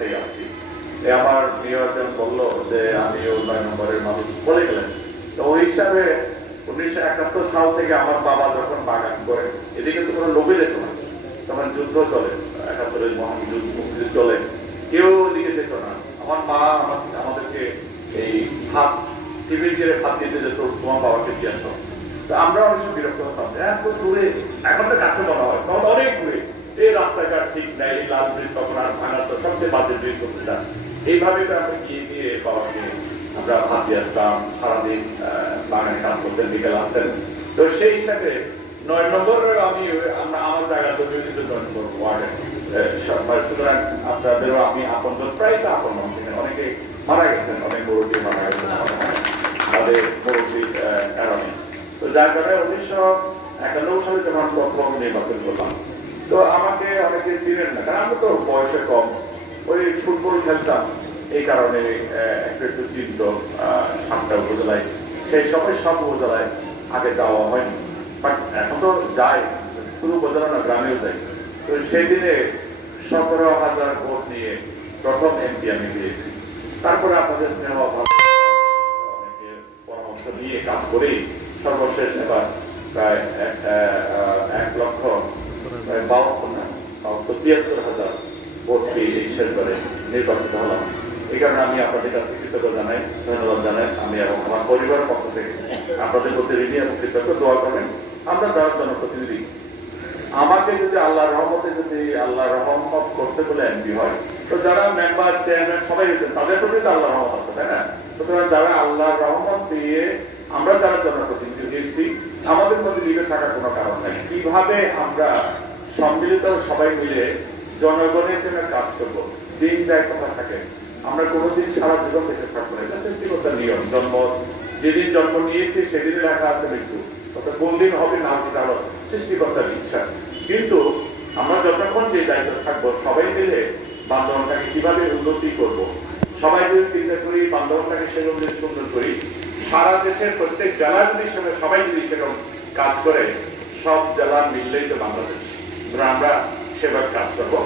কাছেই আছি। আমার প্রিয়জন বললো যে আমিও 9 নম্বরের মানুষ বলে গেলেন। তো ওই হিসাবে 1971 সাল থেকে আমার বাবা যখন বাগান করে, এদিকে তো কোনো লোভে যেত না, তখন যুদ্ধ চলে, 71 মহাযুদ্ধ চলে, কেউ ওদিকে যেত না। আমার মা আমাদেরকে এই ভাত টিভির গিয়ে ভাত দিতে যেত, তোমার বাবাকে দিয়ে আসতো। তো আমরা অনেক সময় বিরক্ত হতাম, এত দূরে, এখন তো কাছে বলা হয়, তখন অনেক দূরে, এই রাস্তাঘাট ঠিক নাই, এই লাল ব্রিজ তখন আর ভাঙা, তো সবচেয়ে বাজে ব্রিজ হচ্ছে না। এইভাবে তো আমরা গিয়ে গিয়ে বাবাকে আমরা ভাত দিয়ে আসতাম, সারাদিন বাগানে কাজ করতেন, বিকেল আসতেন। তো সেই হিসাবে 9 নম্বর আমি আমার জায়গা তো কিন্তু 9 নম্বর ওয়ার্ডে, সুতরাং আপনাদেরও আমি আপনজন, প্রায় তো আপনজন, অনেকে মারা গেছেন, অনেক মুরব্বী মারা গেছেন তাদের মুরব্বীর কারণে। তো যার কারণে 1991 সালে যখন প্রথম নির্বাচন করলাম, তো আমাকে অনেকে চিনেন না, কারণ আমি তো বয়সে কম, ওই ফুটবল খেলতাম, এই কারণে একটু চিন্ত 7টা উপজেলায়। সেই সময় সব উপজেলায় আগে যাওয়া হয়নি, বাট এখন তো যাই, শুধু উপজেলা না, গ্রামেও যাই। তো সেই দিনে 17,000 ভোট নিয়ে প্রথম এমপি আমি পেয়েছি। তারপরে আপনাদের স্নেহ অনেকে পরামর্শ নিয়ে কাজ করেই সর্বশেষ এবার প্রায় 1,73,000 ভোট পেয়ে শেষ করে নির্বাচিত হলাম। এই কারণে আমি আপনাদের কাছে কৃতজ্ঞ জানাই, ধন্যবাদ জানাই। আমি এবং আমার পরিবারের পক্ষ থেকে আপনাদের প্রতি ঋণী এবং কৃতজ্ঞ। দোয়া করেন, আমরা যারা জনপ্রতিনিধি, আমাকে যদি আল্লাহর রহমতে যদি আল্লাহ রহমত করতে বলে এমপি হয়, তো যারা মেম্বার চেয়ারম্যান সবাই হয়েছেন, তাদের প্রতি তো আল্লাহ রহমত আছে, তাই না? সুতরাং যারা আল্লাহর রহমত দিয়ে আমরা যারা জনপ্রতিনিধি হয়েছি, আমাদের মধ্যে লিগে থাকার কোনো কারণ নাই। কিভাবে আমরা সম্মিলিত সবাই মিলে জনগণের জন্য কাজ করবো, দিন যায় কথা থাকে, আমরা কোনোদিন সারা জীবন বেঁচে থাকবো না, এটা সৃষ্টিকর্তার নিয়ম। যেদিন জন্ম নিয়েছি সেদিনে লেখা আছে মৃত্যু, অর্থাৎ কোন দিন হবে না সেটা হলো সৃষ্টিকর্তার ইচ্ছা। কিন্তু আমরা যতক্ষণ যে দায়িত্ব থাকবো, সবাই মিলে বান্দরবানটাকে কিভাবে উন্নতি করব, সবাই যদি চিন্তা করি, বান্দরবানটাকে সেরকম যদি সুন্দর করি, সারা দেশের প্রত্যেক জেলার হিসেবে সবাই যদি সেরকম কাজ করে, সব জেলা মিললেই তো বাংলাদেশ। আমরা সেভাবে কাজ করবো।